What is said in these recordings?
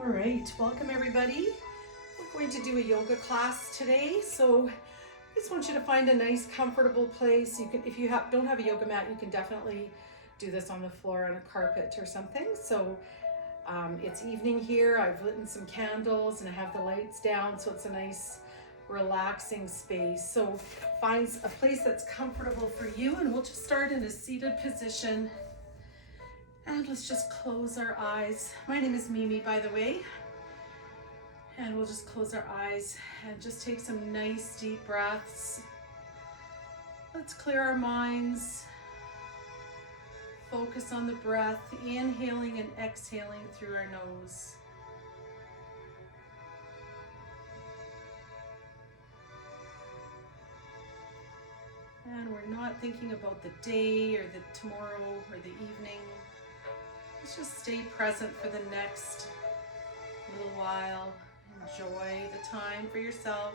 All right, welcome everybody. We're going to do a yoga class today. So I just want you to find a nice comfortable place. You can, if you don't have a yoga mat, you can definitely do this on the floor on a carpet or something. So it's evening here. I've lit some candles and I have the lights down, so it's a nice relaxing space. So find a place that's comfortable for you, and we'll just start in a seated position. And let's just close our eyes. My name is Mimi, by the way. And we'll just close our eyes and just take some nice deep breaths. Let's clear our minds. Focus on the breath, inhaling and exhaling through our nose. And we're not thinking about the day or the tomorrow or the evening. Let's just stay present for the next little while. Enjoy the time for yourself.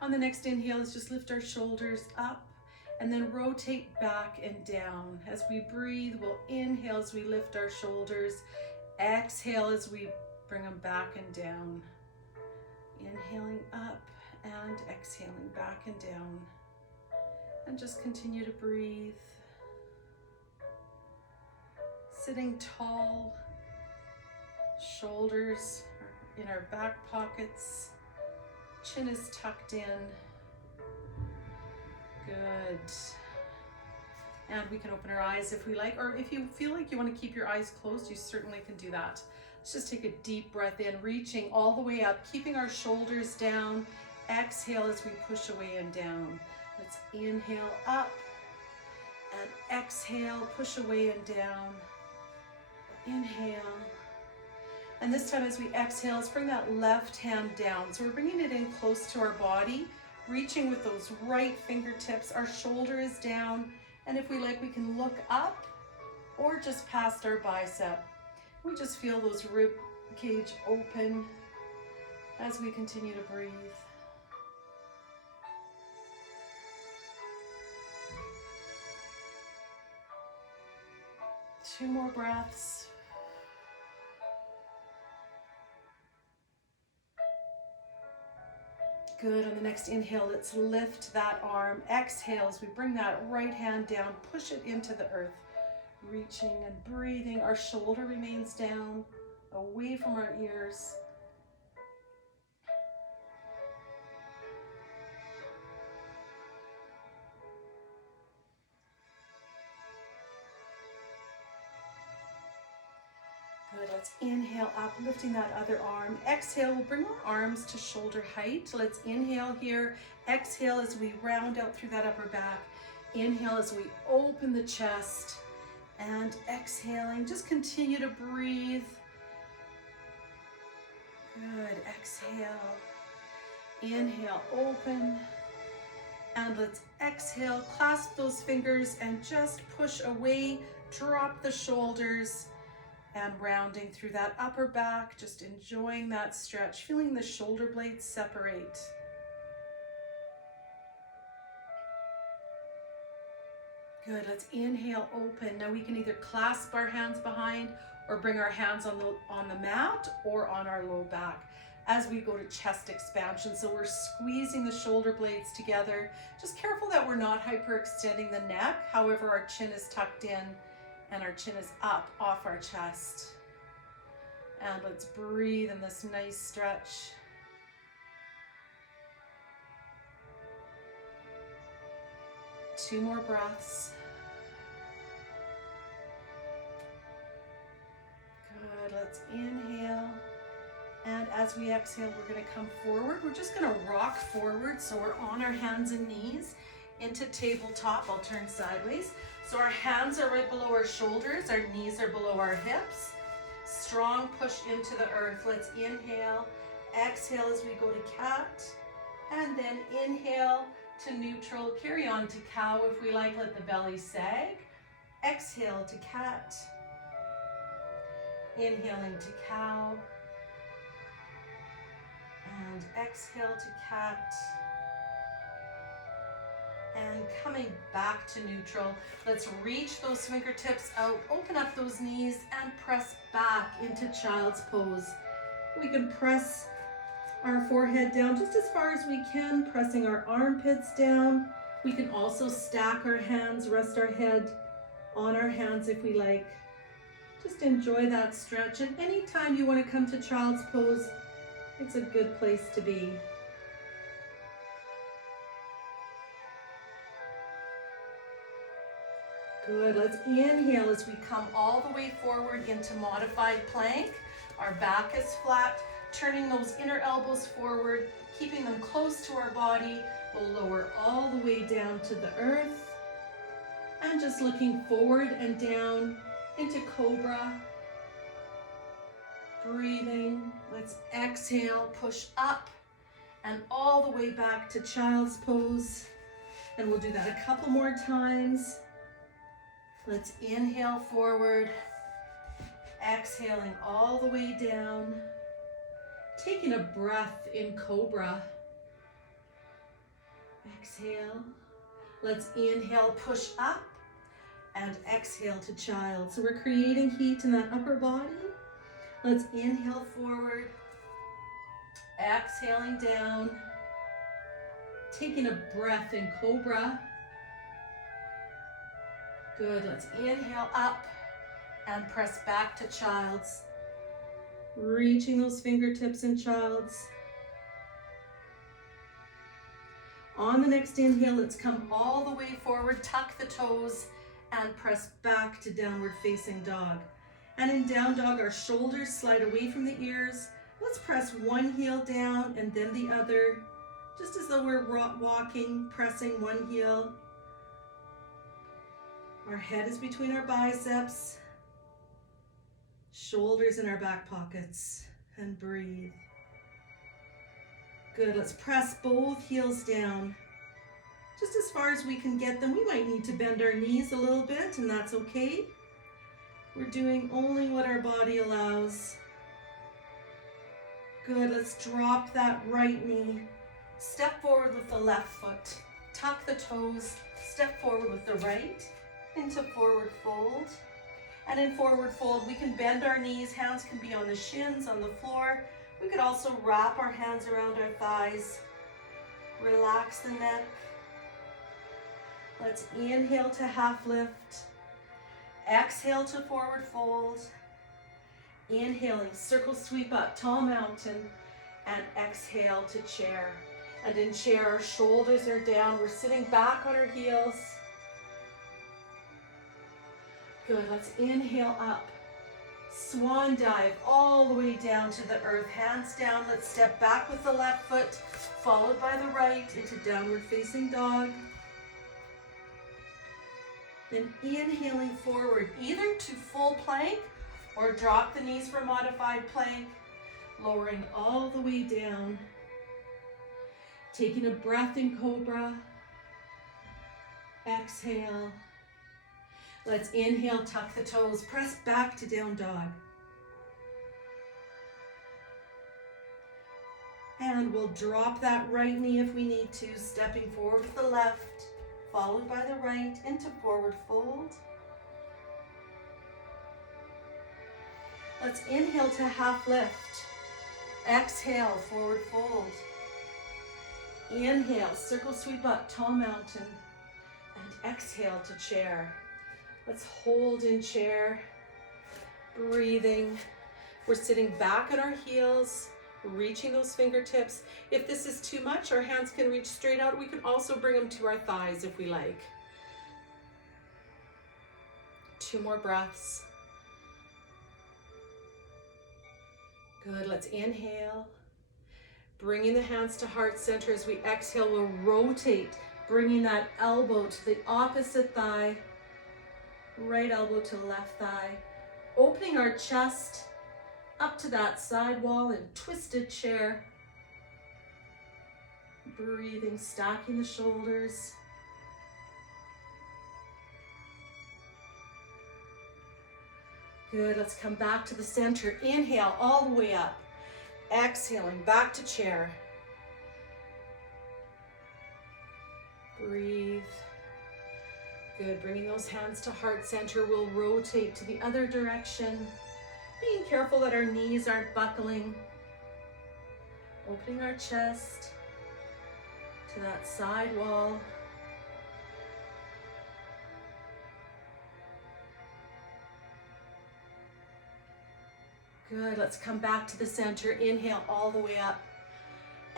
On the next inhale, let's just lift our shoulders up and then rotate back and down. As we breathe, we'll inhale as we lift our shoulders. Exhale as we bring them back and down. Inhaling up and exhaling back and down. And just continue to breathe. Sitting tall, shoulders in our back pockets, chin is tucked in. Good. And we can open our eyes if we like, or if you feel like you want to keep your eyes closed, you certainly can do that. Let's just take a deep breath in, reaching all the way up, keeping our shoulders down. Exhale as we push away and down. Let's inhale up and exhale, push away and down. Inhale. And this time as we exhale, let's bring that left hand down. So we're bringing it in close to our body, reaching with those right fingertips. Our shoulder is down. And if we like, we can look up or just past our bicep. We just feel those rib cage open as we continue to breathe. Two more breaths. Good. On the next inhale, let's lift that arm. Exhale as we bring that right hand down, push it into the earth. Reaching and breathing. Our shoulder remains down, away from our ears. Good, let's inhale up, lifting that other arm. Exhale, we'll bring our arms to shoulder height. Let's inhale here. Exhale as we round out through that upper back. Inhale as we open the chest. And exhaling, just continue to breathe. Good, exhale. Inhale, open. And let's exhale, clasp those fingers and just push away. Drop the shoulders. And rounding through that upper back, just enjoying that stretch, feeling the shoulder blades separate. Good, let's inhale, open. Now we can either clasp our hands behind or bring our hands on the mat or on our low back as we go to chest expansion. So we're squeezing the shoulder blades together. Just careful that we're not hyperextending the neck. However, our chin is tucked in and our chin is up off our chest. And let's breathe in this nice stretch. Two more breaths. Good, let's inhale. And as we exhale, we're gonna come forward. We're just gonna rock forward, so we're on our hands and knees into tabletop. I'll turn sideways. So our hands are right below our shoulders, our knees are below our hips. Strong push into the earth. Let's inhale, exhale as we go to cat, and then inhale to neutral. Carry on to cow if we like, let the belly sag. Exhale to cat, inhaling to cow, and exhale to cat. And coming back to neutral. Let's reach those fingertips out, open up those knees, and press back into child's pose. We can press our forehead down just as far as we can, pressing our armpits down. We can also stack our hands, rest our head on our hands if we like. Just enjoy that stretch. And anytime you want to come to child's pose, it's a good place to be. Good, let's inhale as we come all the way forward into modified plank. Our back is flat, turning those inner elbows forward, keeping them close to our body. We'll lower all the way down to the earth. And just looking forward and down into cobra. Breathing, let's exhale, push up and all the way back to child's pose. And we'll do that a couple more times. Let's inhale forward, exhaling all the way down, taking a breath in cobra. Exhale. Let's inhale, push up, and exhale to child. So we're creating heat in that upper body. Let's inhale forward, exhaling down, taking a breath in cobra. Good, let's inhale up and press back to child's. Reaching those fingertips in child's. On the next inhale, let's come all the way forward, tuck the toes, and press back to downward facing dog. And in down dog, our shoulders slide away from the ears. Let's press one heel down and then the other, just as though we're walking, pressing one heel. Our head is between our biceps, shoulders in our back pockets, and breathe. Good, let's press both heels down, just as far as we can get them. We might need to bend our knees a little bit, and that's okay. We're doing only what our body allows. Good, let's drop that right knee. Step forward with the left foot. Tuck the toes, step forward with the right. Into forward fold. And in forward fold, we can bend our knees, hands can be on the shins, on the floor. We could also wrap our hands around our thighs. Relax the neck. Let's inhale to half lift. Exhale to forward fold. Inhaling, circle sweep up, tall mountain. And exhale to chair. And in chair, our shoulders are down. We're sitting back on our heels. Good, let's inhale up. Swan dive all the way down to the earth. Hands down, let's step back with the left foot, followed by the right into downward facing dog. Then inhaling forward, either to full plank or drop the knees for modified plank, lowering all the way down. Taking a breath in cobra. Exhale. Let's inhale, tuck the toes, press back to down dog. And we'll drop that right knee if we need to, stepping forward with the left, followed by the right into forward fold. Let's inhale to half lift. Exhale, forward fold. Inhale, circle sweep up, tall mountain. And exhale to chair. Let's hold in chair, breathing. We're sitting back on our heels, reaching those fingertips. If this is too much, our hands can reach straight out. We can also bring them to our thighs if we like. 2 more breaths. Good, let's inhale. Bringing the hands to heart center. As we exhale, we'll rotate, bringing that elbow to the opposite thigh. Right elbow to left thigh, opening our chest up to that side wall in twisted chair. Breathing, stacking the shoulders. Good, let's come back to the center. Inhale all the way up. Exhaling, back to chair. Breathe. Good, bringing those hands to heart center. We'll rotate to the other direction. Being careful that our knees aren't buckling. Opening our chest to that side wall. Good, let's come back to the center. Inhale all the way up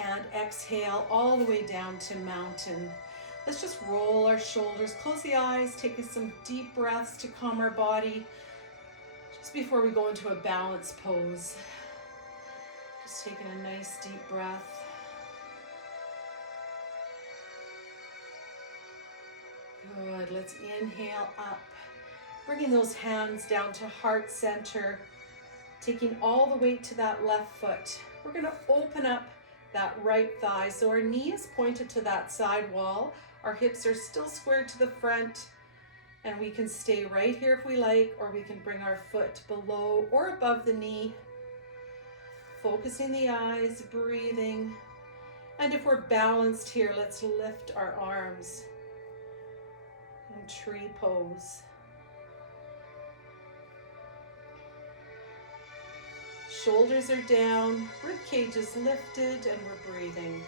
and exhale all the way down to mountain. Let's just roll our shoulders, close the eyes, take some deep breaths to calm our body just before we go into a balanced pose. Just taking a nice deep breath. Good, let's inhale up, bringing those hands down to heart center, taking all the weight to that left foot. We're gonna open up that right thigh. So our knee is pointed to that side wall. Our hips are still squared to the front, and we can stay right here if we like, or we can bring our foot below or above the knee. Focusing the eyes, breathing. And if we're balanced here, let's lift our arms in tree pose. Shoulders are down, rib cage is lifted, and we're breathing.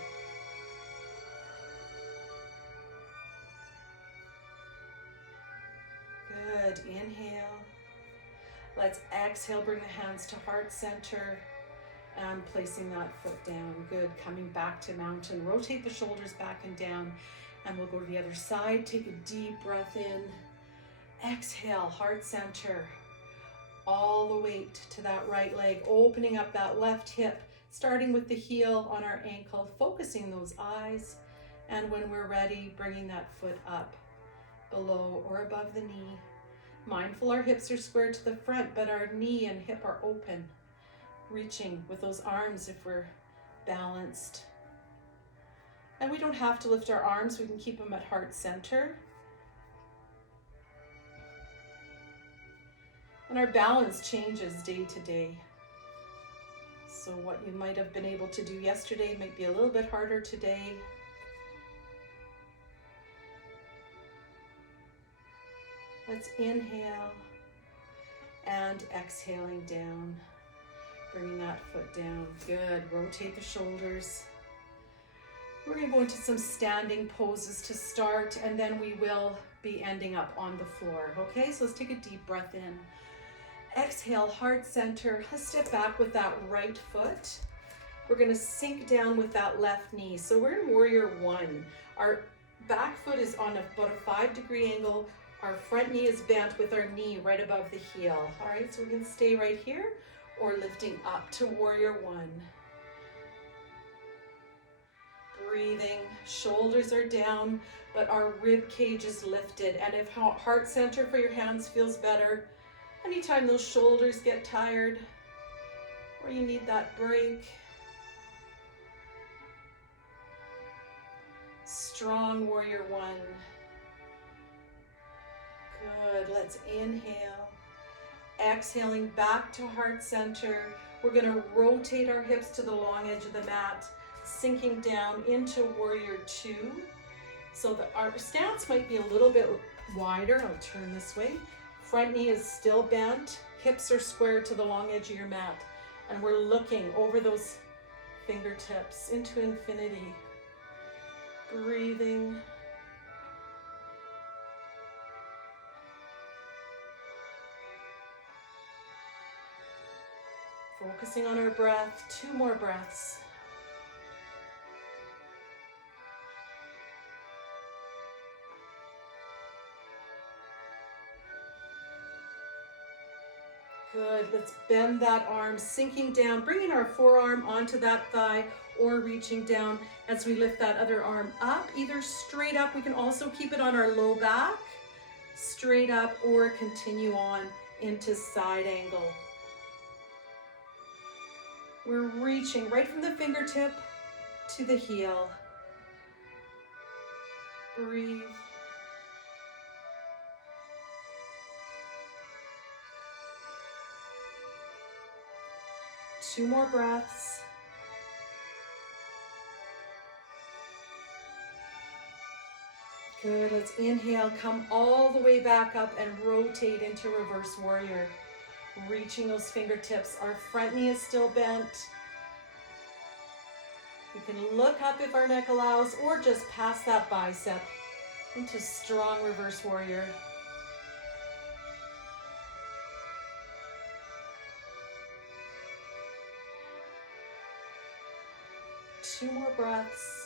Good, inhale. Let's exhale, bring the hands to heart center and placing that foot down. Good, coming back to mountain. Rotate the shoulders back and down, and we'll go to the other side. Take a deep breath in. Exhale, heart center. All the weight to that right leg, opening up that left hip, starting with the heel on our ankle, focusing those eyes, and when we're ready, bringing that foot up, below or above the knee. Mindful our hips are squared to the front, but our knee and hip are open, reaching with those arms if we're balanced. And we don't have to lift our arms, we can keep them at heart center. And our balance changes day to day. So what you might have been able to do yesterday might be a little bit harder today. Let's inhale and exhaling down, bringing that foot down. Good, rotate the shoulders. We're gonna go into some standing poses to start, and then we will be ending up on the floor, okay? So let's take a deep breath in. Exhale, heart center. Let's step back with that right foot. We're gonna sink down with that left knee. So we're in warrior one. Our back foot is on about a 5-degree angle. Our front knee is bent with our knee right above the heel. All right, so we can stay right here or lifting up to warrior one. Breathing, shoulders are down, but our rib cage is lifted. And if heart center for your hands feels better, anytime those shoulders get tired or you need that break, strong warrior one. Good, let's inhale. Exhaling back to heart center. We're gonna rotate our hips to the long edge of the mat, sinking down into warrior two. So our stance might be a little bit wider. I'll turn this way. Front knee is still bent, hips are squared to the long edge of your mat, and we're looking over those fingertips into infinity. Breathing. Focusing on our breath, 2 more breaths. Good, let's bend that arm, sinking down, bringing our forearm onto that thigh or reaching down as we lift that other arm up, either straight up, we can also keep it on our low back, straight up, or continue on into side angle. We're reaching right from the fingertip to the heel. Breathe. Two more breaths. Good, let's inhale, come all the way back up and rotate into reverse warrior. Reaching those fingertips. Our front knee is still bent. We can look up if our neck allows, or just past that bicep into strong reverse warrior. Two more breaths.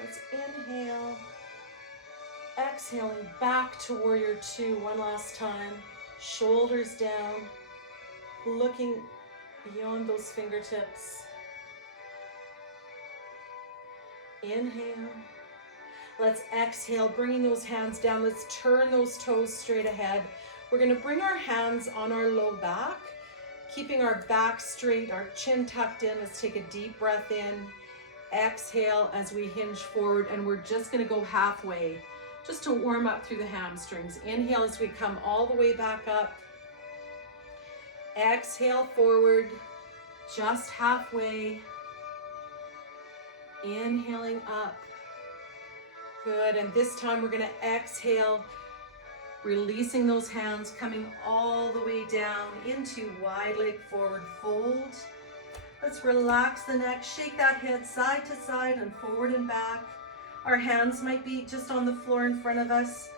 Let's inhale. Exhaling back to warrior two one last time. Shoulders down, looking beyond those fingertips. Inhale. Let's exhale, bringing those hands down. Let's turn those toes straight ahead. We're going to bring our hands on our low back, keeping our back straight, our chin tucked in. Let's take a deep breath in. Exhale as we hinge forward, and we're just going to go halfway, just to warm up through the hamstrings. Inhale as we come all the way back up. Exhale forward, just halfway. Inhaling up. Good, and this time we're going to exhale, releasing those hands, coming all the way down into wide leg forward fold. Let's relax the neck, shake that head side to side and forward and back. Our hands might be just on the floor in front of us,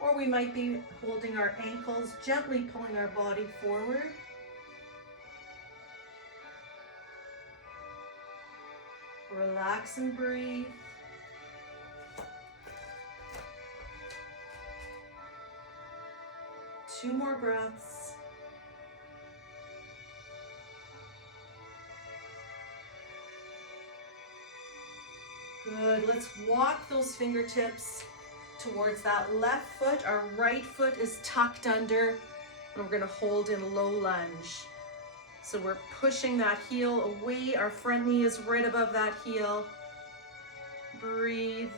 or we might be holding our ankles, gently pulling our body forward. Relax and breathe. Two more breaths. Good, let's walk those fingertips towards that left foot. Our right foot is tucked under, and we're gonna hold in low lunge. So we're pushing that heel away. Our front knee is right above that heel. Breathe.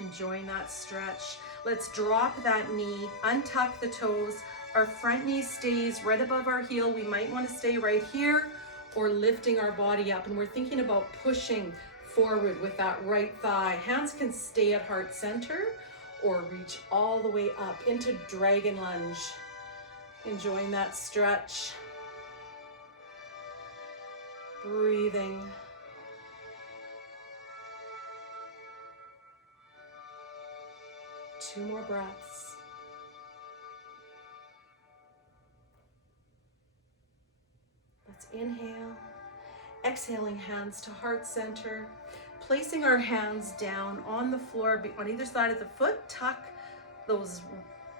Enjoying that stretch. Let's drop that knee, untuck the toes. Our front knee stays right above our heel. We might want to stay right here, or lifting our body up. And we're thinking about pushing forward with that right thigh. Hands can stay at heart center or reach all the way up into dragon lunge. Enjoying that stretch. Breathing. Two more breaths. Let's inhale. Exhaling, hands to heart center. Placing our hands down on the floor on either side of the foot. Tuck those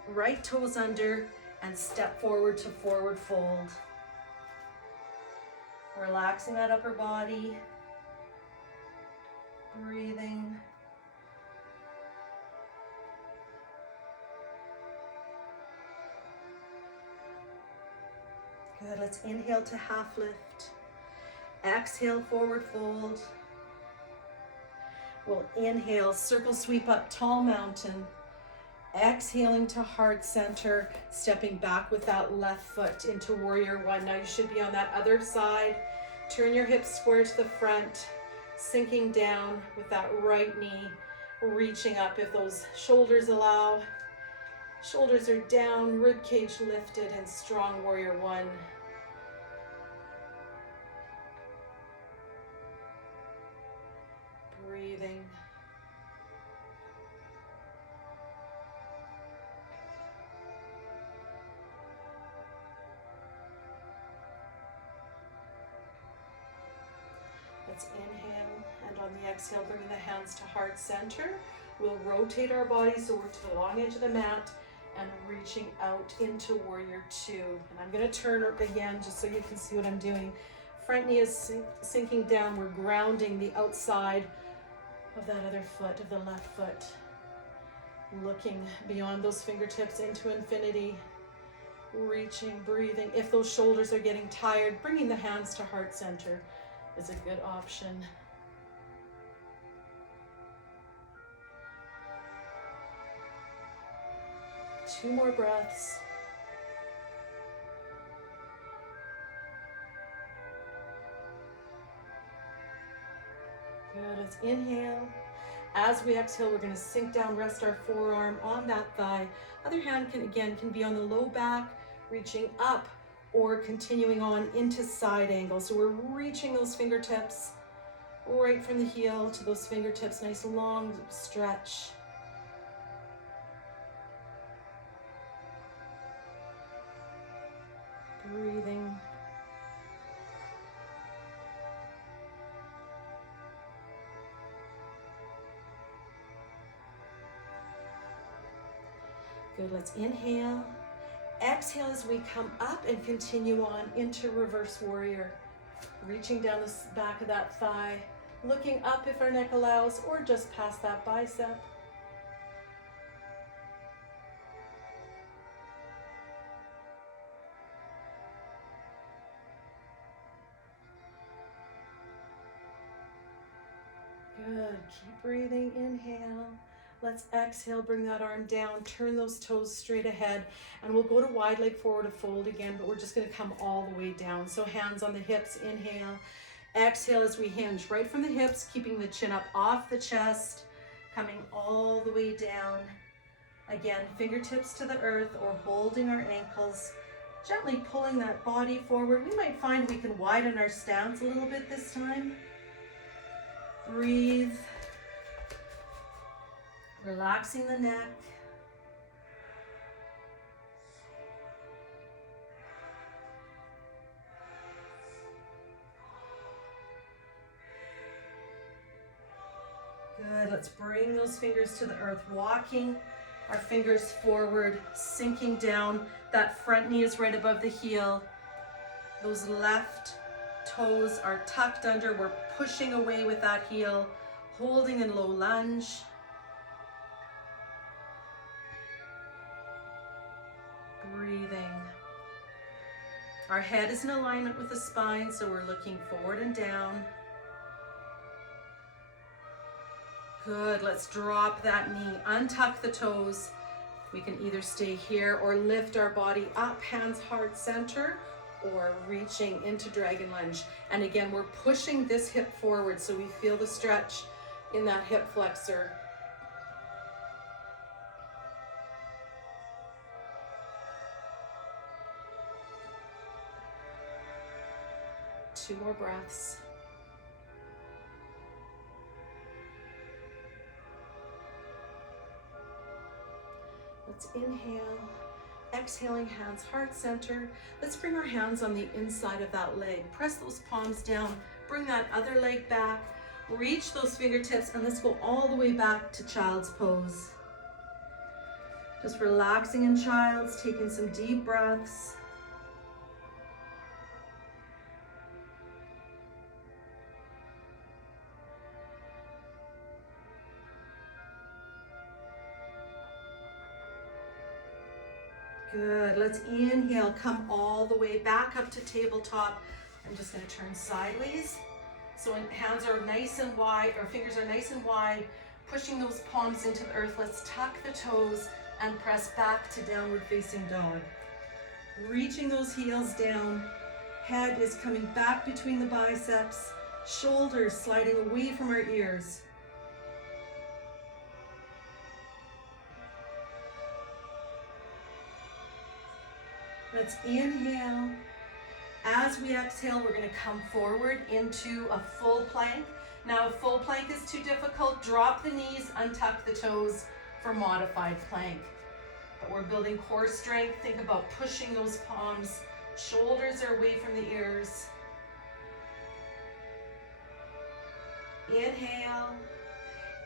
right toes under and step forward to forward fold. Relaxing that upper body. Breathing. Good, let's inhale to half lift. Exhale, forward fold. We'll inhale, circle sweep up, tall mountain. Exhaling to heart center, stepping back with that left foot into warrior one. Now you should be on that other side. Turn your hips square to the front, sinking down with that right knee, reaching up if those shoulders allow. Shoulders are down, rib cage lifted in strong warrior one. Breathing. Let's inhale, and on the exhale, bringing the hands to heart center. We'll rotate our bodies over to the long edge of the mat and reaching out into warrior two. And I'm going to turn again just so you can see what I'm doing. Front knee is sinking down. We're grounding the outside of that other foot, of the left foot. Looking beyond those fingertips into infinity. Reaching, breathing. If those shoulders are getting tired, bringing the hands to heart center is a good option. 2 more breaths. Good, let's inhale. As we exhale, we're gonna sink down, rest our forearm on that thigh. Other hand can be on the low back, reaching up, or continuing on into side angle. So we're reaching those fingertips right from the heel to those fingertips, nice long stretch. Breathing. Good, let's inhale. Exhale as we come up and continue on into reverse warrior. Reaching down the back of that thigh, looking up if our neck allows, or just past that bicep. Good, keep breathing, inhale. Let's exhale, bring that arm down, turn those toes straight ahead, and we'll go to wide leg forward to fold again, but we're just gonna come all the way down. So hands on the hips, inhale. Exhale as we hinge right from the hips, keeping the chin up off the chest, coming all the way down. Again, fingertips to the earth or holding our ankles, gently pulling that body forward. We might find we can widen our stance a little bit this time. Breathe. Relaxing the neck. Good, let's bring those fingers to the earth, walking our fingers forward, sinking down. That front knee is right above the heel. Those left toes are tucked under. We're pushing away with that heel, holding in low lunge. Breathing. Our head is in alignment with the spine, so we're looking forward and down. Good, let's drop that knee, untuck the toes. We can either stay here or lift our body up, hands heart center, or reaching into dragon lunge. And again, we're pushing this hip forward so we feel the stretch in that hip flexor. Two more breaths. Let's inhale, exhaling, hands heart center. Let's bring our hands on the inside of that leg. Press those palms down, bring that other leg back, reach those fingertips, and let's go all the way back to child's pose. Just relaxing in child's, taking some deep breaths. Good, let's inhale, come all the way back up to tabletop. I'm just gonna turn sideways. So hands are nice and wide, or fingers are nice and wide, pushing those palms into the earth. Let's tuck the toes and press back to downward facing dog. Reaching those heels down, head is coming back between the biceps, shoulders sliding away from our ears. Let's inhale. As we exhale, we're going to come forward into a full plank. Now, if full plank is too difficult, drop the knees, untuck the toes for modified plank. But we're building core strength. Think about pushing those palms. Shoulders are away from the ears. Inhale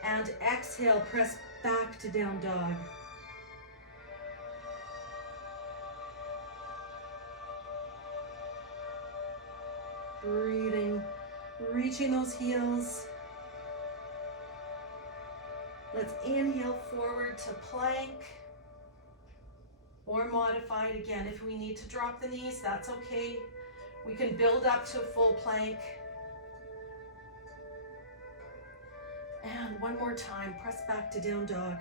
and exhale, press back to down dog. Breathing, reaching those heels. Let's inhale forward to plank or modified. Again, if we need to drop the knees, that's okay. We can build up to full plank. And one more time, press back to down dog.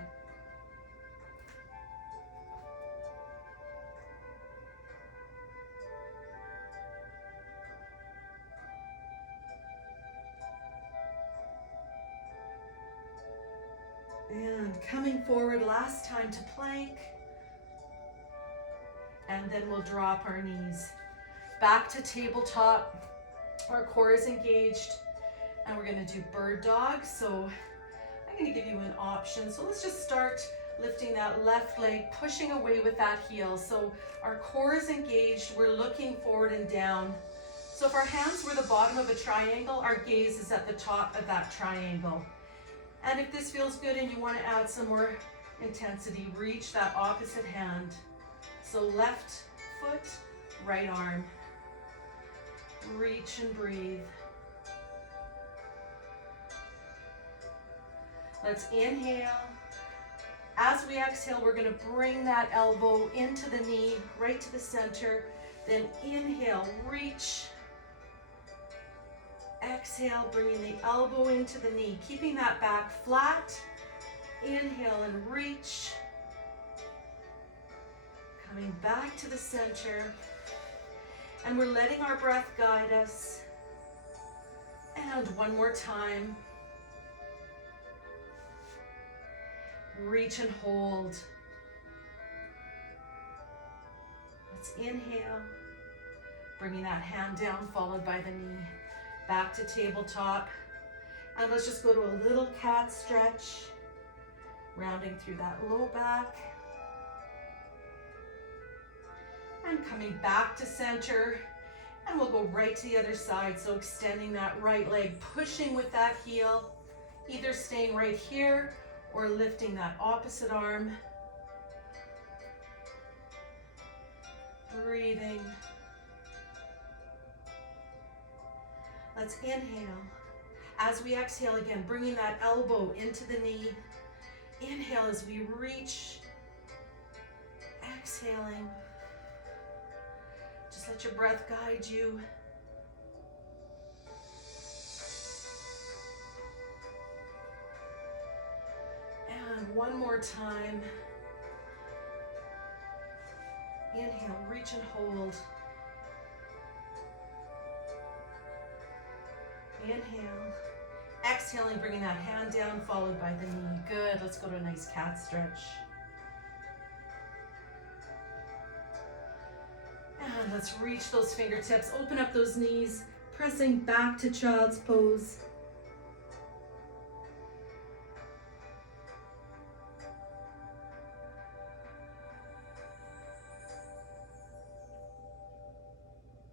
And coming forward, last time to plank. And then we'll drop our knees. Back to tabletop. Our core is engaged. And we're gonna do bird dog. So I'm gonna give you an option. So let's just start lifting that left leg, pushing away with that heel. So our core is engaged. We're looking forward and down. So if our hands were the bottom of a triangle, our gaze is at the top of that triangle. And if this feels good and you want to add some more intensity, reach that opposite hand. So left foot, right arm. Reach and breathe. Let's inhale. As we exhale, we're going to bring that elbow into the knee, right to the center. Then inhale, reach. Exhale, bringing the elbow into the knee, keeping that back flat. Inhale and reach. Coming back to the center. And we're letting our breath guide us. And one more time. Reach and hold. Let's inhale. Bringing that hand down, followed by the knee. Back to tabletop. And let's just go to a little cat stretch. Rounding through that low back. And coming back to center. And we'll go right to the other side. So extending that right leg, pushing with that heel. Either staying right here or lifting that opposite arm. Breathing. Let's inhale. As we exhale again, bringing that elbow into the knee. Inhale as we reach. Exhaling. Just let your breath guide you. And one more time. Inhale, reach and hold. Inhale. Exhaling, bringing that hand down, followed by the knee. Good. Let's go to a nice cat stretch. And let's reach those fingertips. Open up those knees, pressing back to child's pose.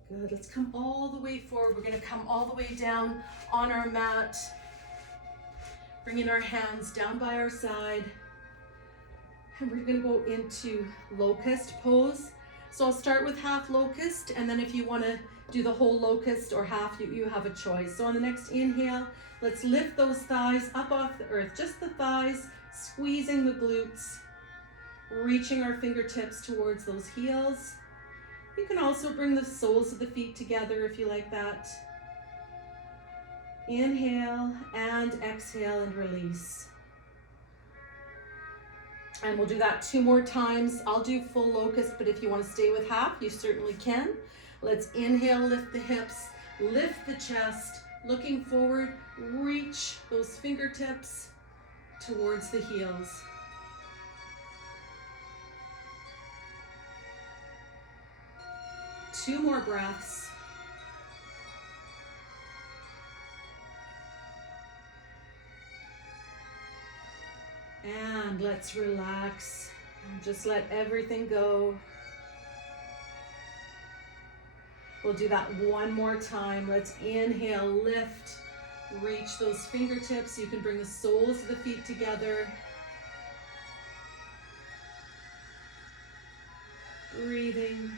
Good. Let's come all the way forward. We're going to come all the way down on our mat. Bringing our hands down by our side. And we're going to go into locust pose. So I'll start with half locust, and then if you want to do the whole locust or half, you have a choice. So on the next inhale, let's lift those thighs up off the earth. Just the thighs, squeezing the glutes. Reaching our fingertips towards those heels. You can also bring the soles of the feet together if you like that. Inhale and exhale and release. And we'll do that 2 more times. I'll do full locust, but if you want to stay with half, you certainly can. Let's inhale, lift the hips, lift the chest, looking forward, reach those fingertips towards the heels. Two more breaths. And let's relax and just let everything go. We'll do that one more time. Let's inhale, lift, reach those fingertips. You can bring the soles of the feet together. Breathing.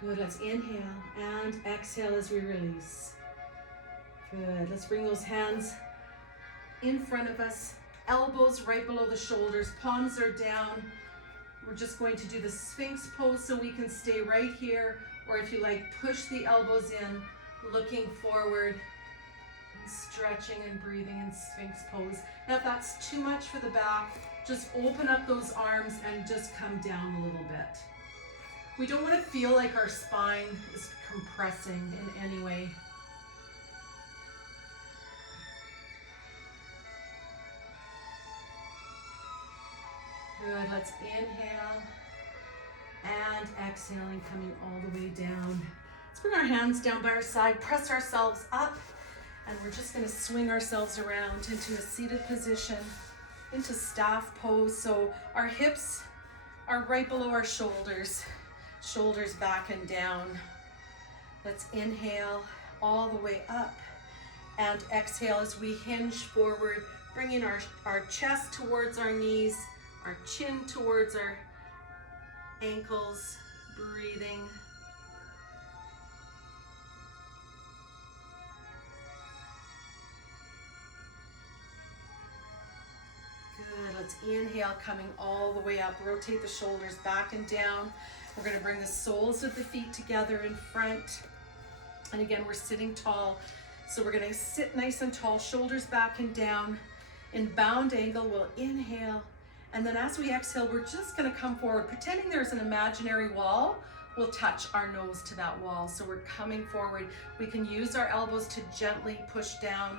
Good, let's inhale and exhale as we release. Good, let's bring those hands in front of us, elbows right below the shoulders, palms are down. We're just going to do the Sphinx pose so we can stay right here, or if you like, push the elbows in, looking forward, and stretching and breathing in Sphinx pose. Now if that's too much for the back, just open up those arms and just come down a little bit. We don't want to feel like our spine is compressing in any way. Good, let's inhale and exhaling, coming all the way down. Let's bring our hands down by our side, press ourselves up, and we're just gonna swing ourselves around into a seated position, into staff pose. So our hips are right below our shoulders, shoulders back and down. Let's inhale all the way up and exhale as we hinge forward, bringing our chest towards our knees, our chin towards our ankles, breathing. Good, let's inhale, coming all the way up. Rotate the shoulders back and down. We're gonna bring the soles of the feet together in front. And again, we're sitting tall. So we're gonna sit nice and tall, shoulders back and down. In bound angle, we'll inhale. And then as we exhale, we're just gonna come forward, pretending there's an imaginary wall. We'll touch our nose to that wall. So we're coming forward. We can use our elbows to gently push down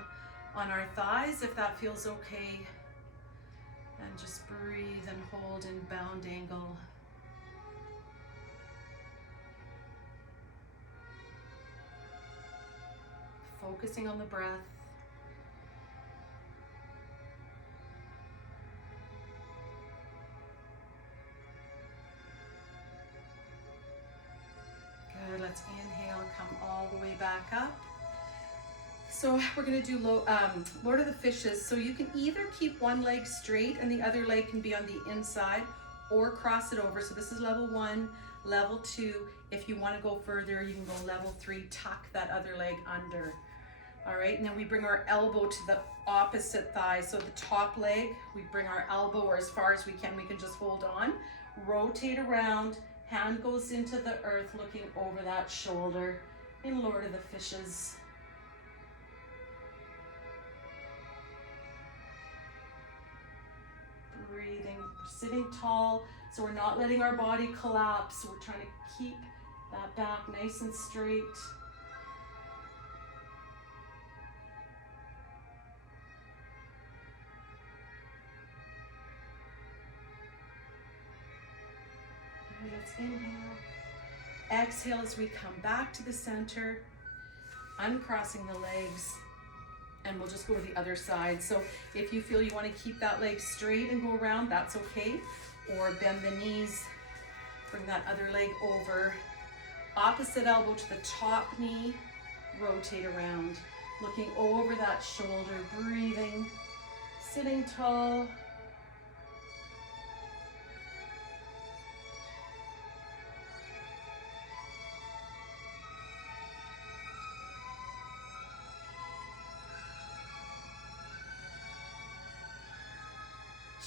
on our thighs if that feels okay. And just breathe and hold in bound angle. Focusing on the breath. Good, let's inhale, come all the way back up. So we're gonna do Lord of the Fishes. So you can either keep one leg straight and the other leg can be on the inside, or cross it over. So this is level 1, level 2. If you wanna go further, you can go level 3, tuck that other leg under. All right, and then we bring our elbow to the opposite thigh. So the top leg, we bring our elbow, or as far as we can just hold on. Rotate around, hand goes into the earth, looking over that shoulder in Lord of the Fishes. Breathing, sitting tall, so we're not letting our body collapse. We're trying to keep that back nice and straight. Let's inhale. Exhale as we come back to the center, uncrossing the legs, and we'll just go to the other side. So if you feel you want to keep that leg straight and go around, that's okay. Or bend the knees, bring that other leg over. Opposite elbow to the top knee, rotate around, looking over that shoulder, breathing, sitting tall.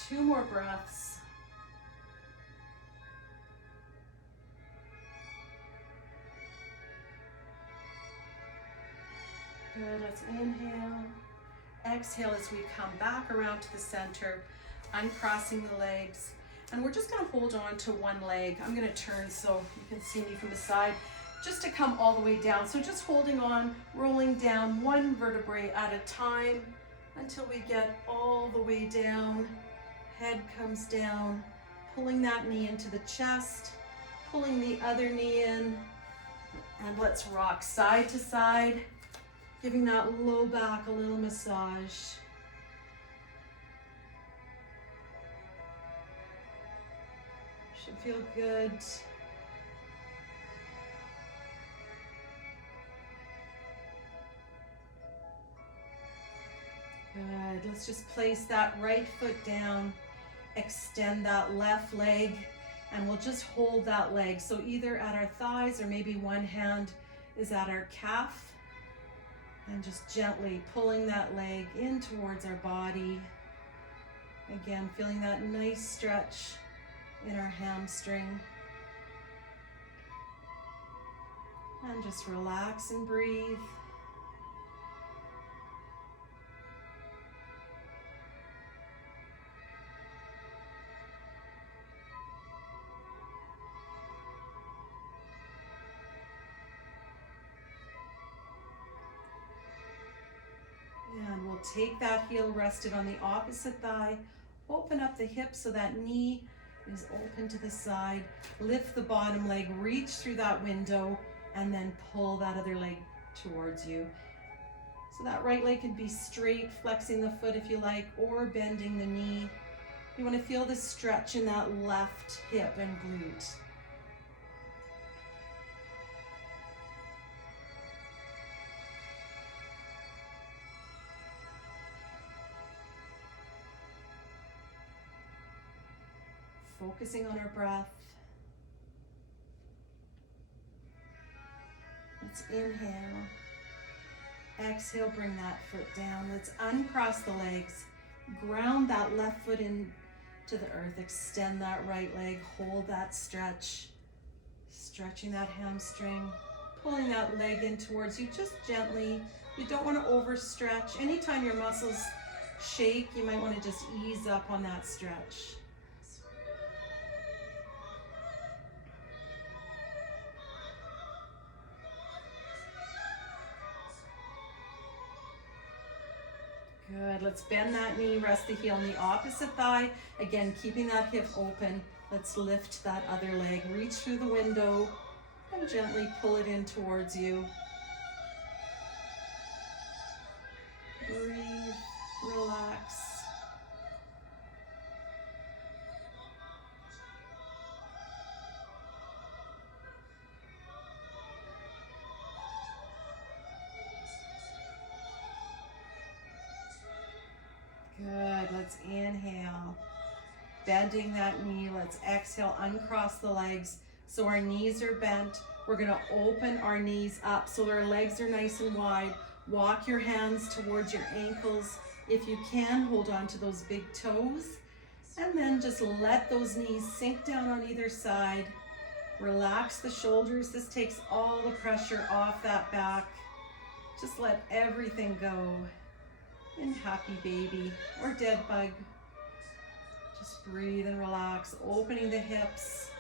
Two more breaths. Good, let's inhale. Exhale as we come back around to the center, uncrossing the legs. And we're just gonna hold on to one leg. I'm gonna turn so you can see me from the side, just to come all the way down. So just holding on, rolling down one vertebrae at a time until we get all the way down. Head comes down, pulling that knee into the chest, pulling the other knee in, and let's rock side to side, giving that low back a little massage. Should feel good. Good, let's just place that right foot down. Extend that left leg, and we'll just hold that leg. So either at our thighs or maybe one hand is at our calf, and just gently pulling that leg in towards our body. Again, feeling that nice stretch in our hamstring. And just relax and breathe. we'll take that heel rested on the opposite thigh, open up the hip so that knee is open to the side, lift the bottom leg, reach through that window, and then pull that other leg towards you. So that right leg can be straight, flexing the foot if you like, or bending the knee. You want to feel the stretch in that left hip and glute. Focusing on our breath. Let's inhale. Exhale, bring that foot down. Let's uncross the legs. Ground that left foot into the earth. Extend that right leg. Hold that stretch. Stretching that hamstring. Pulling that leg in towards you just gently. You don't want to overstretch. Anytime your muscles shake, you might want to just ease up on that stretch. Good, let's bend that knee, rest the heel on the opposite thigh. Again, keeping that hip open. Let's lift that other leg, reach through the window, and gently pull it in towards you. Breathe, relax. Good, let's inhale, bending that knee. Let's exhale, uncross the legs so our knees are bent. We're gonna open our knees up so our legs are nice and wide. Walk your hands towards your ankles. If you can, hold on to those big toes. And then just let those knees sink down on either side. Relax the shoulders. This takes all the pressure off that back. Just let everything go. In happy baby or dead bug. Just breathe and relax, opening the hips.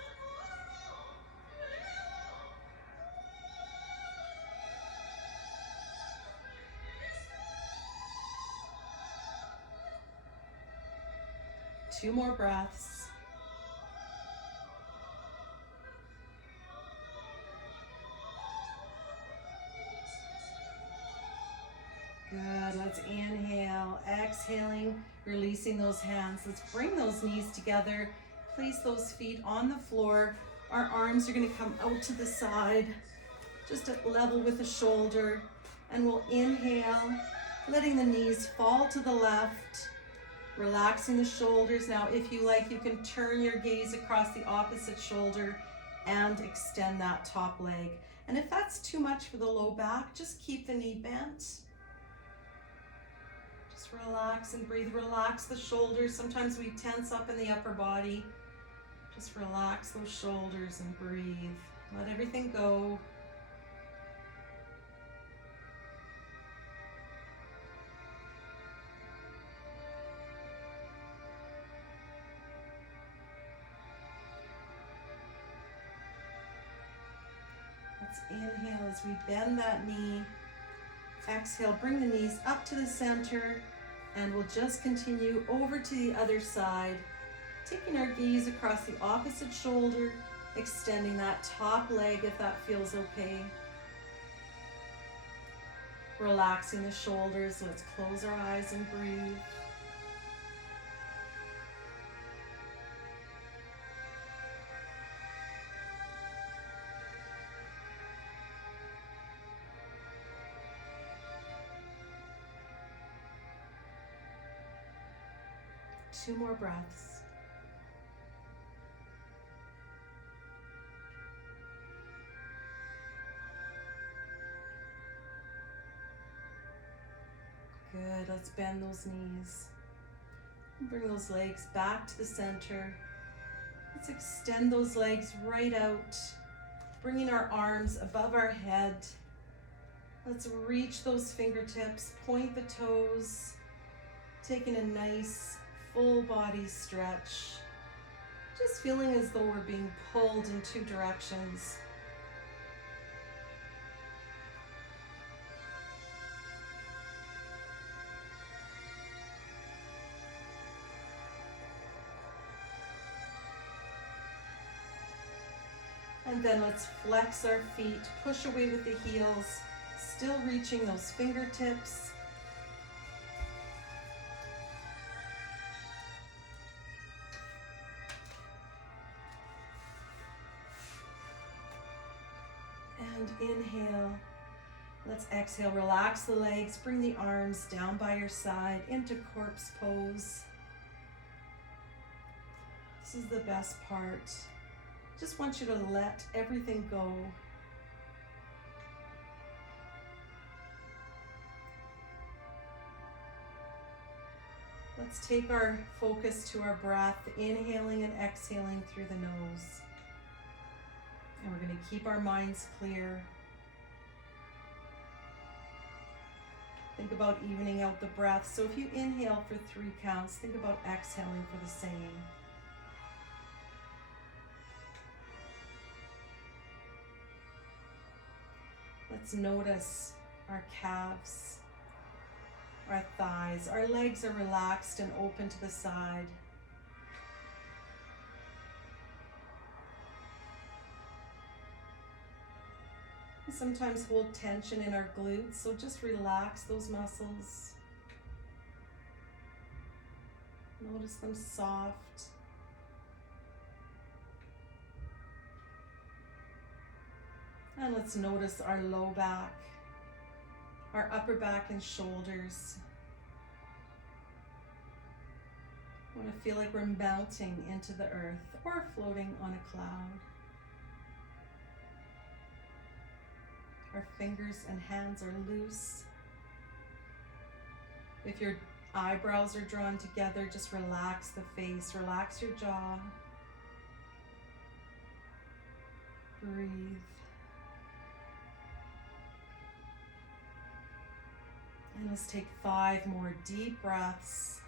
Two more breaths. Good, let's inhale, exhaling, releasing those hands. Let's bring those knees together, place those feet on the floor. Our arms are gonna come out to the side, just at level with the shoulder. And we'll inhale, letting the knees fall to the left, relaxing the shoulders. Now, if you like, you can turn your gaze across the opposite shoulder and extend that top leg. And if that's too much for the low back, just keep the knee bent. Just relax and breathe. Relax the shoulders. Sometimes we tense up in the upper body. Just relax those shoulders and breathe. Let everything go. Let's inhale as we bend that knee. Exhale, bring the knees up to the center, and we'll just continue over to the other side, taking our gaze across the opposite shoulder, extending that top leg if that feels okay. Relaxing the shoulders, let's close our eyes and breathe. Two more breaths. Good, let's bend those knees. Bring those legs back to the center. Let's extend those legs right out, bringing our arms above our head. Let's reach those fingertips, point the toes, taking a nice full body stretch. Just feeling as though we're being pulled in two directions. And then let's flex our feet, push away with the heels, still reaching those fingertips. And inhale. Let's exhale, relax the legs, bring the arms down by your side into corpse pose. This is the best part. Just want you to let everything go. Let's take our focus to our breath, inhaling and exhaling through the nose. And we're going to keep our minds clear. Think about evening out the breath. So if you inhale for 3 counts, think about exhaling for the same. Let's notice our calves, our thighs. Our legs are relaxed and open to the side. We sometimes hold tension in our glutes, so just relax those muscles. Notice them soft. And let's notice our low back, our upper back and shoulders. We want to feel like we're mounting into the earth or floating on a cloud. Our fingers and hands are loose. If your eyebrows are drawn together, just relax the face, relax your jaw. Breathe. And let's take 5 more deep breaths.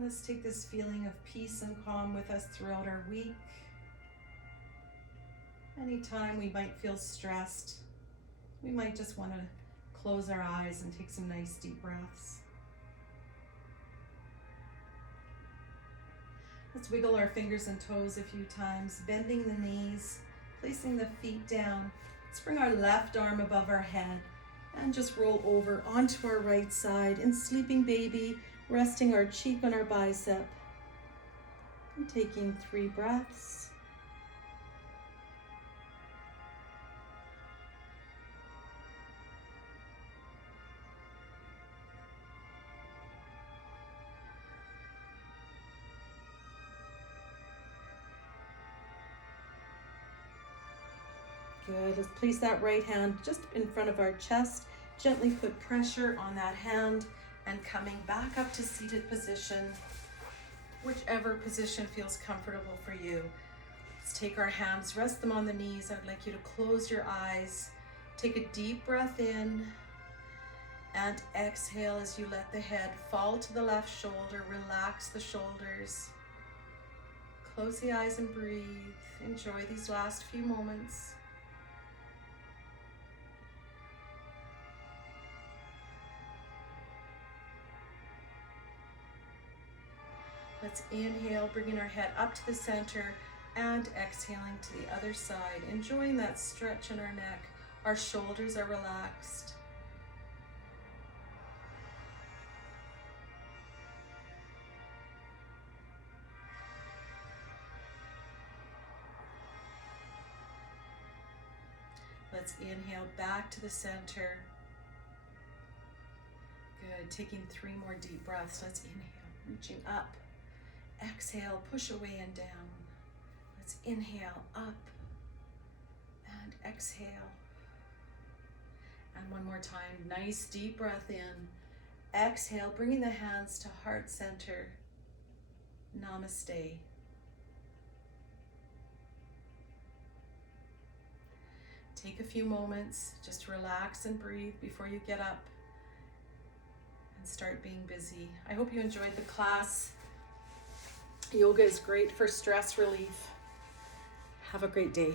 Let's take this feeling of peace and calm with us throughout our week. Anytime we might feel stressed, we might just want to close our eyes and take some nice deep breaths. Let's wiggle our fingers and toes a few times, bending the knees, placing the feet down. Let's bring our left arm above our head and just roll over onto our right side in Sleeping Baby, resting our cheek on our bicep. And taking 3 breaths. Good. Let's place that right hand just in front of our chest. Gently put pressure on that hand and coming back up to seated position, whichever position feels comfortable for you. Let's take our hands, rest them on the knees. I'd like you to close your eyes. Take a deep breath in and exhale as you let the head fall to the left shoulder. Relax the shoulders. Close the eyes and breathe. Enjoy these last few moments. Let's inhale, bringing our head up to the center and exhaling to the other side. Enjoying that stretch in our neck. Our shoulders are relaxed. Let's inhale back to the center. Good. Taking 3 more deep breaths. Let's inhale, reaching up. Exhale, push away and down. Let's inhale, up and exhale. And one more time, nice deep breath in. Exhale, bringing the hands to heart center. Namaste. Take a few moments just to relax and breathe before you get up. and start being busy. I hope you enjoyed the class. Yoga is great for stress relief. Have a great day.